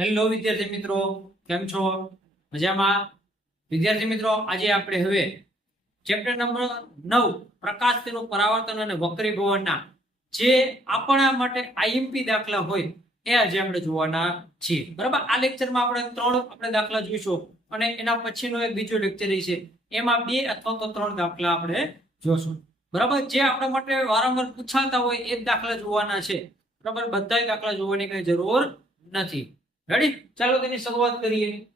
Hello વિદ્યાર્થી મિત્રો. કેમ છો? મજામાં? વિદ્યાર્થી મિત્રો, આજે આપણે હવે ચેપ્ટર નંબર નવ પ્રકાશ તેનું પરાવર્તન અને વક્રીભવનના જે આપણા માટે આઈએમપી દાખલા હોય, એ આજે આપણે જોવાના છીએ. બરાબર? આ લેક્ચરમાં આપણે ત્રણ આપણે દાખલા જોઈશું અને એના પછીનો એક બીજો લેક્ચર છે. એમાં બે અથવા તો ત્રણ દાખલા આપણે જોશું. બરાબર? જે આપણા માટે વારંવાર પૂછાતા હોય, એ દાખલા જોવાના છે. બરાબર? બધા દાખલા જોવાની કઈ જરૂર નથી. રેડી ચાલો તેની શરૂઆત કરીએ.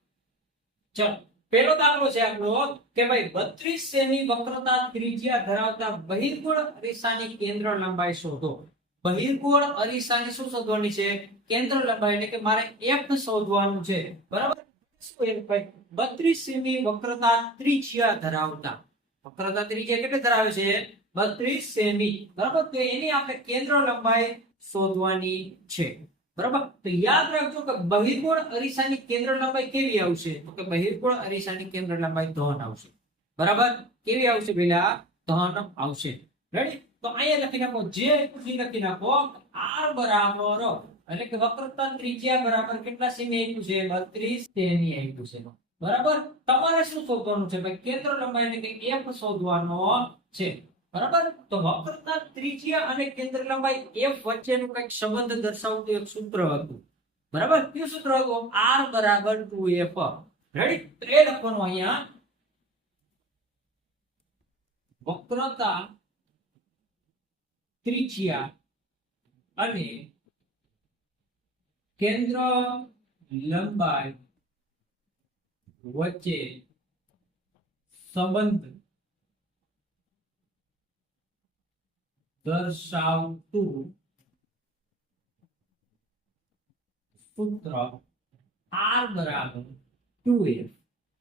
ચાલો. પહેલો દાખલો છે આપણો કે ભાઈ 32 સેમી વક્રતા ત્રિજ્યા ધરાવતા બહિર્ગોળ અરીસાની કેન્દ્ર લંબાઈ શોધો. બહિર્ગોળ અરીસાની શું શોધવાની છે? કેન્દ્ર લંબાઈ એટલે કે મારે f શોધવાનું છે. બરાબર? શું ભાઈ 32 સેમી વક્રતા ત્રિજ્યા ધરાવતા. વક્રતા ત્રિજ્યા કેટલી ધરાવે છે? 32 સેમી. બરાબર? તો એની આપણે કેન્દ્ર લંબાઈ શોધવાની છે. બરાબર? તો યાદ રાખજો કે બહિર્ગોળ અરીસાની કેન્દ્ર લંબાઈ કેવી આવશે? તો કે બહિર્ગોળ અરીસાની કેન્દ્ર લંબાઈ ધન આવશે. બરાબર? કેવી આવશે પેલા ધન આવશે. રેડી તો અહીંયા લખી નાખો, જે પૂછી લખી નાખો, r બરાબર એટલે કે વક્રતા ત્રિજ્યા બરાબર કેટલા સેમી આપ્યું છે? 32 સેમી આપ્યું છે. બરાબર? તમારે શું શોધવાનું છે? ભાઈ, કેન્દ્ર લંબાઈ એટલે કે f શોધવાનો છે. બરાબર? તો વક્રતા ત્રિજ્યા અને કેન્દ્ર લંબાઈ f વચ્ચેનું કંઈક સંબંધ દર્શાવતું એક સૂત્ર હતું. બરાબર? કયું સૂત્ર હતું? R બરાબર 2f રેડી એ લખવાનું અહીંયા. વક્રતા ત્રિજ્યા અને કેન્દ્ર લંબાઈ વચ્ચે સંબંધ દર્શાવતું સૂત્ર આર બરાબર 2f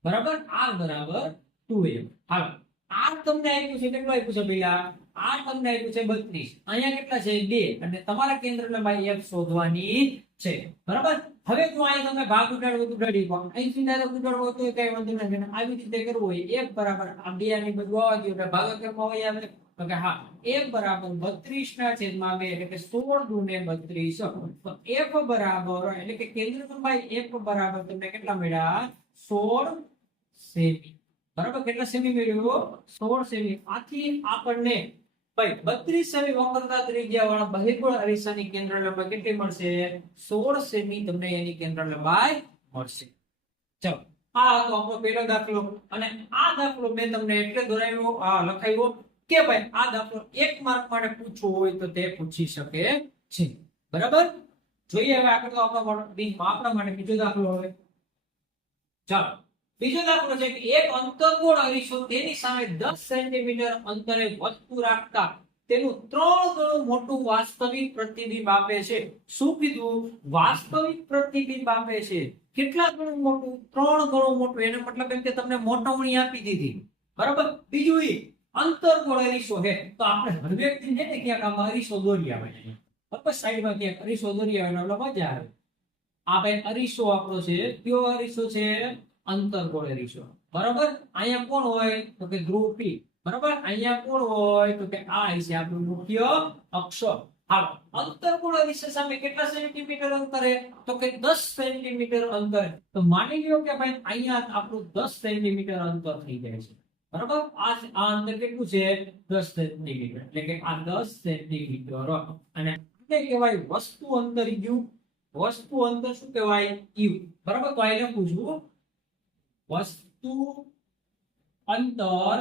બરાબર? આર બરાબર 2f હાલો. આર તમને આપ્યું છે, કેટલું આપ્યું છે પેલા આર તમને આપ્યું છે 32 અહીંયા કેટલા છે? બે. અને તમારા કેન્દ્ર લંબાઈ એફ શોધવાની છે. બરાબર? હવે જો અહીંયા તમે ભાગ ઉડાડવો તો ઉડાડી અહીં સુધી આગ ઉડાડવો તો કઈ વાંધો નથી. આવી રીતે કરવું હોય. F બરાબર આ બે આની બધું આવવા દો ભાગાકારમાં હોય આવે તો કે હા f બરાબર 32 ના છેદમાં બે એટલે કે સોળ ગુને બત્રીસ. તો એફ બરાબર એટલે કે કેન્દ્ર લંબાઈ એફ બરાબર તમને કેટલા મળ્યા? સોળ સેમી. બરાબર કેટલા સેમી મેળવ્યો સોળ સેમી. આથી આપણને ભાઈ 32 સેમી વક્રતા ત્રિજ્યા વાળા બહિર્ગોળ અરીસાની કેન્દ્ર લંબાઈ કેટલી મળશે? સોળ સેમી તમને એની કેન્દ્ર લંબાઈ મળશે. ચાલો, આ હતો આપણો પહેલો દાખલો. અને આ દાખલો મેં તમને એટલે દોરાવ્યો, આ લખાવ્યો. કે ભાઈ, આ દાખલો એક માર્ક માટે પૂછવો હોય તો તે પૂછી શકે છે. બરાબર? જોઈએ હવે આગળ તો આપણા આપણા માટે બીજો દાખલો હવે. ચાલો. બીજો દાખલો છે કે એક અંતર્ગોળ અરીસો તેની સામે 10 સેન્ટીમીટર અંતરે વસ્તુ રાખતા તેનું ત્રણ ગણું મોટું વાસ્તવિક પ્રતિબિંબ આપે છે. શું કીધું? વાસ્તવિક પ્રતિબિંબ આપે છે. કેટલા ગણું મોટું? ત્રણ ગણું મોટું. એનો મતલબ એમ કે તમને મોટવણી આપી દીધી. બરાબર? બીજું એ અંતર્ગોળ અરીસો છે તો આપણે હળવેકથી છે ને ક્યાંક આમાં અરીસો દોરી આવે છે. બરાબર સાઈડમાં ક્યાંક અરીસો આવે એટલે મજા આવે. આ ભાઈ અરીસો આપણો છે. કયો અરીસો છે? અંતર અરીસો બરાબર? અહીંયા કોણ હોય? તો કે ધ્રુવ બરાબર? અહીંયા કોણ હોય? તો કે આ છે આપણું મુખ્ય અક્ષર હાલો. અંતર્ગોળ અરીસા સામે કેટલા સેન્ટીમીટર અંતરે? તો કે 10 સેન્ટીમીટર અંતરે. તો માની લ્યો કે ભાઈ અહીંયા આપણું 10 સેન્ટીમીટર અંતર થઈ જાય છે. બરાબર? આ આ અંતર કેટલું છે? 10 સેન્ટીમીટર. એટલે કે આ 10 સેન્ટીમીટર અને આને કહેવાય વસ્તુ અંદર ગયું વસ્તુ અંદર શું કહેવાય? યુ. બરાબર? તો લખું છું વસ્તુ અંતર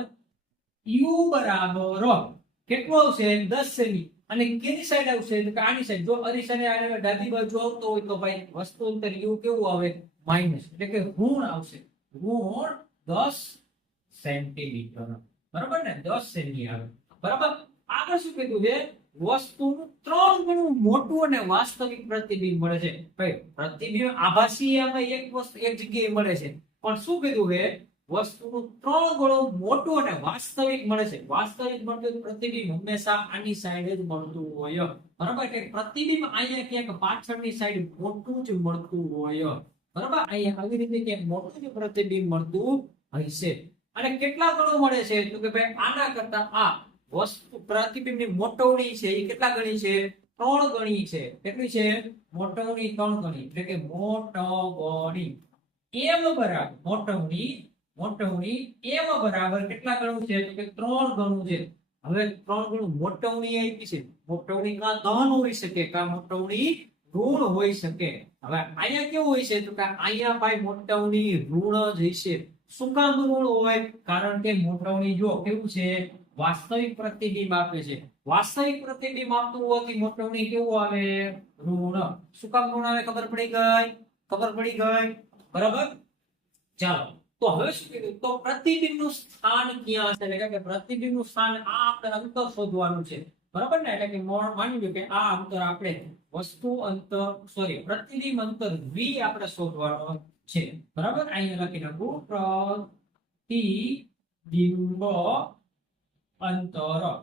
યુ બરાબર કેટલું આવશે? 10 સેમી. અને કેની સાઈડ આવશે? તો આની સાઈડ જો અરીસાને આને ડાબી બાજુ આવતો હોય તો ભાઈ વસ્તુ અંતર યુ કેવું આવે? માઇનસ એટલે કે ઋણ આવશે. ઋણ 10 સેન્ટીમીટર બરાબર ને? દસ સેમી આવે. બરાબર? આગળ શું કીધું છે? વસ્તુનું ત્રણ ગણું મોટું અને વાસ્તવિક પ્રતિબિંબ મળે છે. ભાઈ, પ્રતિબિંબ આભાસી એક વસ્તુ, એક જગ્યાએ મળે છે. પણ શું કીધું કે વસ્તુનું ત્રણ ગણું મોટું અને વાસ્તવિક મળે છે. વાસ્તવિક મળતું પ્રતિબિંબ હંમેશા આની સાઈડ જ મળતું હોય. બરાબર? કે પ્રતિબિંબ અહીંયા ક્યાંક પાછળની સાઈડ મોટું જ મળતું હોય. બરાબર? અહીંયા આવી રીતે ક્યાંક મોટું જ પ્રતિબિંબ મળતું હશે અને કેટલા ગણું મળે છે? તો કે ભાઈ આના કરતા આ વસ્તુ પ્રતિબિંબની મોટવણી છે એ કેટલા ગણી છે? ત્રણ ગણી છે. કેટલી છે? મોટવણી ત્રણ ગણી. એટલે કે મોટવણી. એમ બરાબર. મોટવણી મોટવણી એમ બરાબર કેટલા ગણું છે? તો કે ત્રણ ગણું છે. હવે ત્રણ ગણું મોટવણી આપી છે. મોટવણી કા ધન હોઈ શકે કા મોટવણી ઋણ હોઈ શકે. હવે અહીંયા કેવું હોય છે? તો કે અહીંયા ભાઈ મોટવણી ઋણ જ હશે. શું કામ હોય? કારણ કે મોટવણી જો કેવું છે, વાસ્તવિક પ્રતિબિંબ આપે છે. વાસ્તવિક પ્રતિબિંબ આપતું હોવાથી મોટવણી કેવું આવે? ઋણ. શું ઋણ આવે? ખબર પડી ગઈ? ખબર પડી ગઈ? બરાબર? ચાલો. તો હવે શું કીધું? તો પ્રતિબિંબનું સ્થાન ક્યાં હશે? એટલે કે પ્રતિબિંબનું સ્થાન આ આપણે અંતર શોધવાનું છે. બરાબર ને? એટલે કે માની લો કે આ અંતર આપણે વસ્તુ અંતર સોરી પ્રતિબિંબ અંતર v આપણે શોધવાનો છે. બરાબર? અહીંયા લખી નાખું. પ્રતિબિંબ અંતર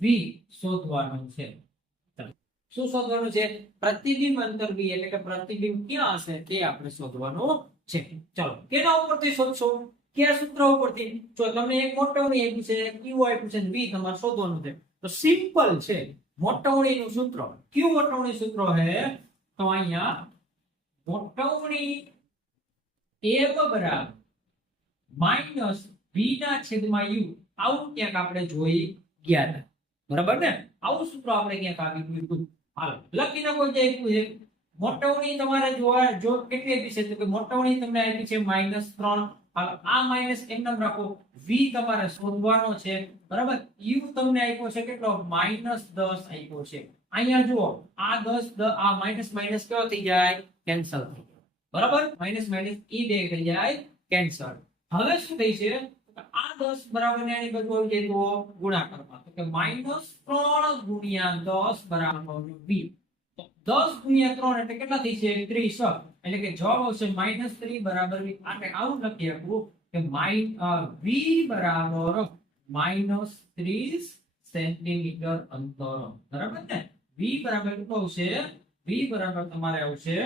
v શોધવાનું છે. શું શોધવાનું છે? પ્રતિબિંબ અંતર v એટલે કે પ્રતિબિંબ ક્યાં હશે તે આપણે શોધવાનું છે. ચાલો, કેના ઉપરથી શોધશો? કયા સૂત્ર ઉપરથી? જો તમને એક મોટવણી આપ્યું છે ક્યુ આપ્યું છે v, તમારે શોધવાનું છે. તો સિમ્પલ છે. મોટવણીનું સૂત્ર. કયું મોટવણી સૂત્ર હે? તો અહીંયા મોટવણી એક બરાબર. માઇનસ બી ના છેદમાં યુ. આવું ક્યાંક આપણે જોઈ ગયા હતા. બરાબર ને? આવું સૂત્ર આપણે ક્યાંક આવી ગયું હાલ, લખી નાખો જે આપ્યું છે. મોટવણી તમારે જોવા જો કેટલી આપી છે? કે મોટવણી તમને આપી છે માઇનસ ત્રણ. હાલો, આ માઇનસ એમ રાખો વી તમારે શોધવાનો છે. બરાબર? યુ તમને આપ્યો છે કેટલો? માઇનસ દસ આપ્યો છે. અહીંયા જુઓ, આ દસ આ માઇનસ માઇનસ કેવો થઈ જાય? કેન્સલ થઈ બરાબર? માઇનસ માઇનસ ઈ બે થઈ જાય કેન્સલ હવે શું થઈ આ દસ બરાબર ને આની બાજુ આવી ગુણાકારમાં. તો કે માઇનસ ત્રણ ગુણ્યા દસ બરાબર વી તો દસ ગુણ્યા ત્રણ એટલે કેટલા થઈ છે? ત્રીસ. એટલે કે જવાબ આવશે માઇનસ ત્રી બરાબર વી આપણે આવું લખી આપવું કે માઇન વી બરાબર માઇનસ ત્રીસ સેન્ટીમીટર અંતર. બરાબર ને? વી બરાબર કેટલું આવશે? વી બરાબર તમારે આવશે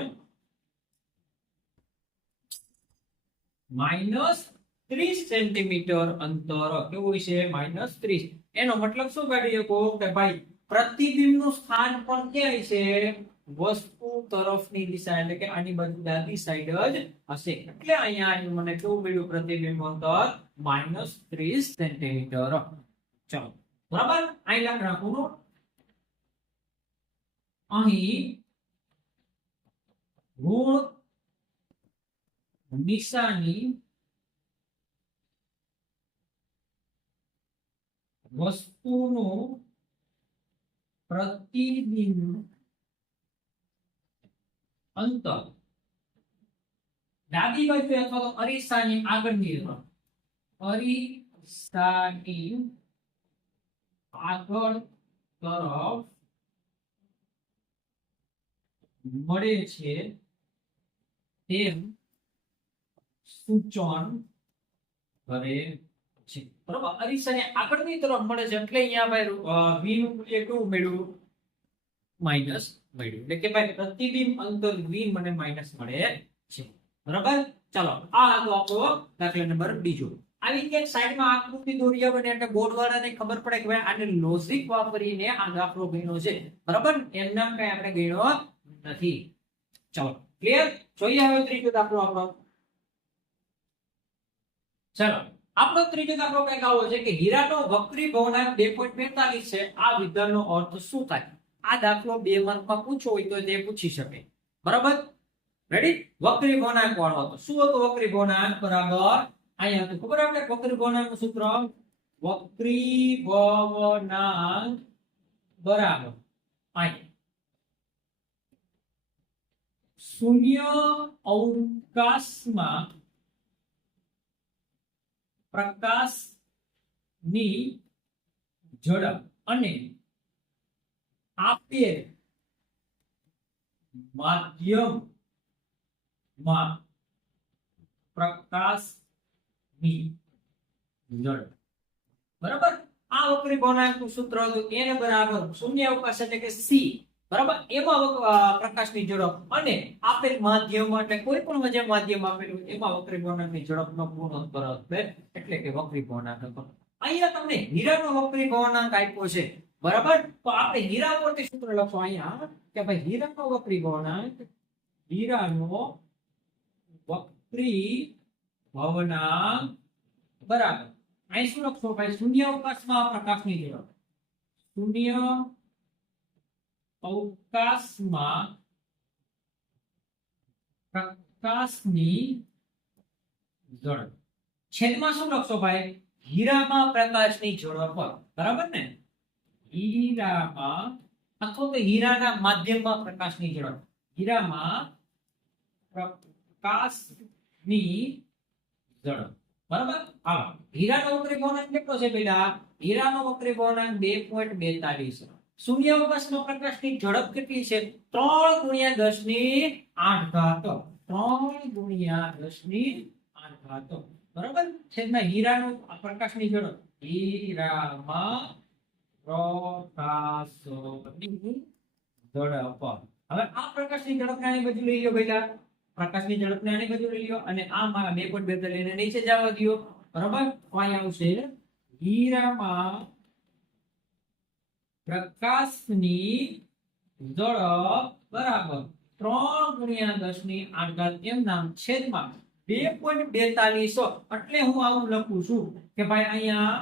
માઇનસ ત્રીસ સેન્ટીમીટર અંતર. કેવું છે? માઇનસ ત્રીસ. એનો મતલબ શું કાઢી શકો? કે ભાઈ, પ્રતિબિંબનું સ્થાન પણ ક્યાંય છે? વસ્તુ તરફની દિશા, એટલે કે આની બાજુ ડાબી સાઈડ જ હશે. એટલે અહીંયા મને કેવું મળ્યું? પ્રતિબિંબ અંતર માઇનસ ત્રીસ સેન્ટીમીટર. ચલો. બરાબર? અહીં લાખ રાખું અહીં ઋણ નિશાની વસ્તુનું પ્રતિબિંબ અંતર. ડાબી બાજુ અથવા તો અરીસાની આગળની તરફ અરીસાની આગળ તરફ મળે છે તેમ સૂચન. કરે છે બરોબર. અરીસાને આગળની તરફ મળે છે એટલે અહીંયા ભાઈ વી નું મૂલ્ય કેવું મળ્યું માઇનસ મળ્યું. એટલે કે ભાઈ પ્રતિબિંબ અંતર વી મને માઇનસ મળે છે. બરાબર? ચાલો, આ હતો આપણો દાખલો નંબર બીજો. આવી ક્યાંક સાઈડમાં આકૃતિ દોરી આવે એટલે બોર્ડ ખબર પડે કે ભાઈ આને લોજિક વાપરીને આ દાખલો ગણ્યો છે. બરાબર? એમના કઈ આપણે ગણ્યો નથી. ચાલો ક્લિયર જોઈએ હવે ત્રીજો દાખલો આપણો. ચાલો, આપણો ત્રીજો દાખલો કંઈક આવો છે કે હીરાનો વક્રી ભવનાંક બે છે. આ વિધાનનો અર્થ શું થાય? આ દાખલો બે માર્કમાં પૂછો હોય તો તે પૂછી શકે. બરાબર? રેડી વક્રી ભવનાંક વાળો હતો? શું હતો વક્રી ભવનાંક બરાબર. અહીંયા હતું ખબર આપણે વક્રી ભવનાંક સૂત્ર? વક્રી ભવનાંક બરાબર. અહીંયા. શૂન્ય અવકાશમાં પ્રકાશની ઝડપ અને આપેલ માધ્યમમાં પ્રકાશની ઝડપ બરાબર? આ વક્રી ભવનાંકનું સૂત્ર હતું. એને બરાબર શૂન્ય અવકાશ એટલે કે સી. બરાબર? એમાં પ્રકાશની ઝડપ અને આપેલ માધ્યમ એટલે કોઈ પણ માધ્યમ આપેલું એમાં વક્રી ભવનાંકની ઝડપનો ગુણોત્તર હશે એટલે કે વક્રી ભવનાંક અહીંયા તમને હીરાનો વક્રી ભવનાંક આપ્યો છે, બરાબર? તો આપણે હીરા પરથી સૂત્ર લખો અહીંયા, કે ભાઈ હીરાનો વક્રી ભવનાંક હીરાનો વક્રી ભવનાંક, બરાબર. અહીં શું લખશો ભાઈ? શૂન્ય અવકાશમાં પ્રકાશની ઝડપ. શૂન્ય અવકાશમાં પ્રકાશની ઝડપ છેદમાં શું લખશો ભાઈ? હીરામાં પ્રકાશની ઝડપ બરાબર ને? હીરામાં અથવા તો હીરાના માધ્યમમાં પ્રકાશની ઝડપ હીરામાં પ્રકાશની ઝડપ બરાબર? હા. હીરાનો વક્રી ભવનાંક કેટલો છે પેલા હીરાનો વક્રી ભવનાંક બે પોઈન્ટ બેતાલીસ શૂન્ય અવકાશમાં પ્રકાશની ઝડપ કેટલી છે? ત્રણ ગુણ્યા દસની આઠ ઘાત. ત્રણ ગુણ્યા દસની આઠ ઘાત. બરાબર? છેદમાં હીરાનો પ્રકાશની ઝડપ. હીરામાં પ્રકાશની ઝડપ. હવે આ પ્રકાશની ઝડપ આની બાજુ લઈ લો પહેલા પ્રકાશની ઝડપને આની બાજુ લઈ લો અને આ મારા બે પોઈન્ટ બેતાલીસ ને નીચે જવા દો બરાબર? અહીંયા આવશે. હીરામાં પ્રકાશની ઝડપ બરાબર ત્રણ ગુણ્યા દસની આઠ ઘાત એમ નામ છેદમાં બે પોઈન્ટ બેતાલીસો. એટલે હું આવું લખું છું કે ભાઈ અહીંયા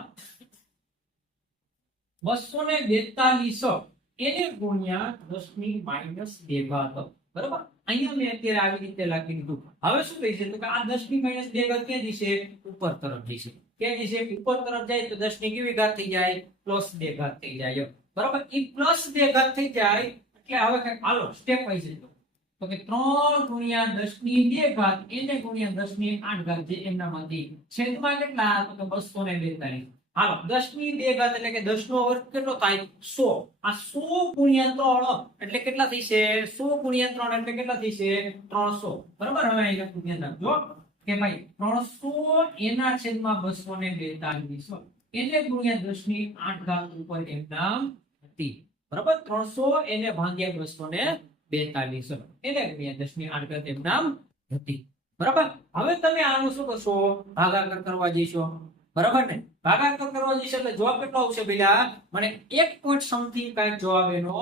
બસો ને બેતાલીસો એને ગુણ્યા દસની માઇનસ બે ઘાત. બરાબર? અહીંયા મેં અત્યારે આવી રીતે લખી દીધું. હવે શું કહે છે કે આ દસની માઇનસ બે ઘાત ક્યાં જશે? ઉપર તરફ જશે. ક્યાં જશે? ઉપર તરફ જાય તો દસની કેવી ઘાત થઈ જાય? પ્લસ બે ઘાત થઈ જાય. બરાબર? ઈ પ્લસ બે ઘાત થઈ જાય, એટલે હવે કે હાલો સ્ટેપ વાઇઝ લીધો તો કે 3 ગુણ્યા 10 ની 2 ઘાત, એને ગુણ્યા 10 ની 8 ઘાત, જે એમનામાંથી છેદમાં કેટલા? તો કે બસો ને બેતાલીસ હાલો 10 ની 2 ઘાત એટલે કે 10 નો વર્ગ કેટલો થાય? સો. આ 100 ગુણ્યા ત્રણ, એટલે કેટલા થશે 100 ગુણ્યા 3 એટલે કેટલા થશે ત્રણસો. બરાબર? હવે અહીં લખું ધ્યાન રાખજો. કે ભાઈ, ત્રણસો એના છેદમાં બસો ને બેતાલીસ એને ગુણ્યા દસની આઠ ઘાત ઉપર એમ નામ હતી બરાબર? ત્રણસો એને ભાગ્યા બસો ને બેતાલીસ. એને ગુણ્યા દસ એમ નામ હતી બરાબર? હવે તમે આનું શું કરશો? ભાગાકાર કરવા જઈશો. બરાબર ને? ભાગાકાર કરવા જઈશો એટલે જવાબ કેટલો આવશે પેલા? મને એક પોઈન્ટ સમથિંગ કંઈક જવાબ એનો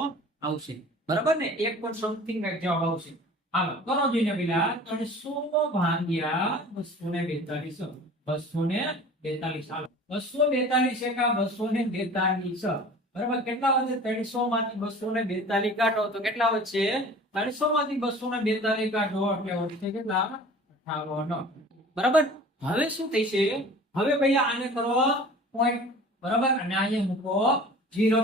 આવશે. બરાબર ને? એક પોઈન્ટ સમથિંગ કંઈક જવાબ આવશે. હાલો કરો જોઈને પેલા. ત્રણસો ભાગ્યા બસો ને બેતાલીસ. બસો ને બેતાલીસ. બસો બેતાલીસ એકા બસો ને બેતાલીસ. બરાબર? કેટલા વધશે ત્રણસો માંથી બસો ને બેતાલીસ કાઢો તો કેટલા વધશે ત્રણસો માંથી બસો ને બેતાલીસ કાઢો એટલે કેટલા? અઠાવન. બરાબર? હવે શું થશે? હવે ભૈયા આને કરો પોઈન્ટ બરાબર? અને અહીંયા મૂકો જીરો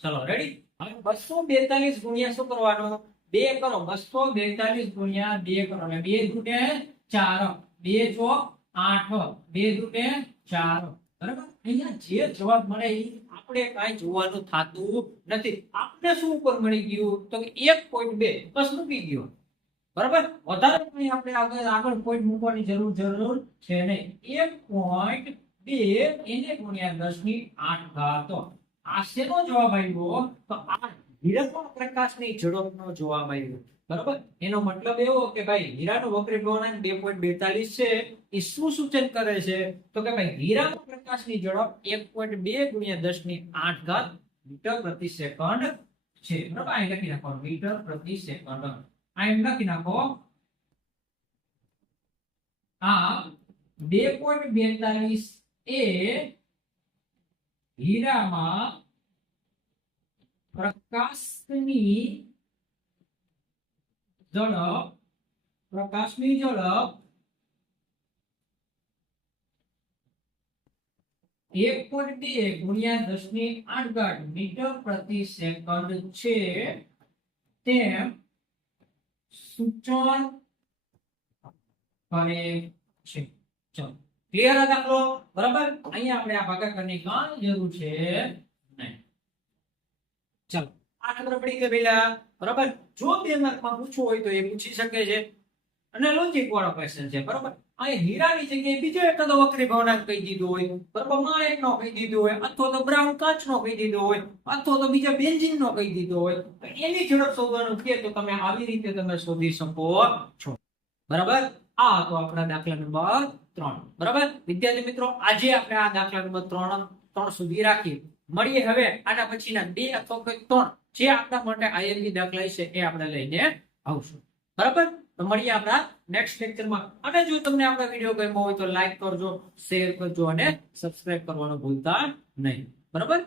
ચલો રેડી હવે બસો બેતાલીસ ગુણ્યા શું કરવાનો? બે કરો. બસો બેતાલીસ ગુણ્યા બે કરો. અને બે દૂને ચાર. બે ચોક આઠ. બે દૂને ચાર. બરાબર? અહીંયા જે જવાબ મળે એ આપણે કાંઈ જોવાનું થતું નથી. આપણે શું ઉપર મળી ગયું? તો કે એક પોઈન્ટ બે, બસ મૂકી ગયો. બરાબર? વધારે કંઈ આપણે આગળ આગળ પોઈન્ટ મૂકવાની જરૂર જરૂર છે નહીં. એક પોઈન્ટ બે એને ગુણ્યા દસની આઠ ઘાત. આ શેનો જવાબ આવ્યો તો આ હીરકણ પ્રકાશની ઝડપનો જવાબ આવ્યો. બરાબર? એનો મતલબ એવો કે ભાઈ હીરાનો વક્રી ગુણાંક બે પોઈન્ટ બેતાલીસ છે, એ શું સૂચન કરે છે? તો કે ભાઈ હીરાના પ્રકાશની ઝડપ એક પોઈન્ટ બે ગુણ્યા દસની આઠ ઘાત મીટર પ્રતિ સેકન્ડ છે. બરોબર? અહીં લખી નાખો મીટર પ્રતિ સેકન્ડ. આ લખી નાખો. આ બે પોઈન્ટ બેતાલીસ એ હીરામાં પ્રકાશની ઝડપ પ્રકાશની ઝડપ એક પોઈન્ટ બે ગુણ્યા દસની આઠ મીટર પ્રતિ સેકન્ડ છે. તેમ સૂચન કરે છે. ચલો ક્લિયર આ દાખલો? બરાબર? અહીંયા આપણે આ ભાગાકારની કાંઈ જરૂર છે નહીં. ચલો, આ ખબર પડી કે પેલા બરાબર? જો બે માર્કમાં પૂછવું હોય તો એ પૂછી શકે છે. અને લોજિક વાળો ક્વેશ્ચન છે, બરાબર? અહીં હીરાની જગ્યાએ બીજો એકાદો વક્રી ભવનાંક કહી દીધો હોય, બરાબર? માણેક નો કહી દીધો હોય, અથવા તો બ્રાઉન કાચ નો કહી દીધો હોય, અથવા તો બીજા બેન્ઝિન નો કહી દીધો હોય. તો એની ઝડપ શોધવાનું કે તો તમે આવી રીતે તમે શોધી શકો છો. બરાબર? આ હતો આપણા દાખલા નંબર ત્રણ. બરાબર? વિદ્યાર્થી મિત્રો, આજે આપણે આ દાખલા નંબર ત્રણ ત્રણ સુધી રાખીએ. મળીએ હવે આના પછીના બે અથવા ત્રણ જે આપણા માટે આઈએમપી દાખલા છે એ આપણે લઈને આવશું. બરાબર? તો મળીએ આપણા નેક્સ્ટ લેક્ચરમાં અને જો તમને આપણા વીડિયો ગમ્યો હોય તો લાઈક કરજો શેર કરજો અને સબસ્ક્રાઇબ કરવાનું ભૂલતા નહીં. બરાબર?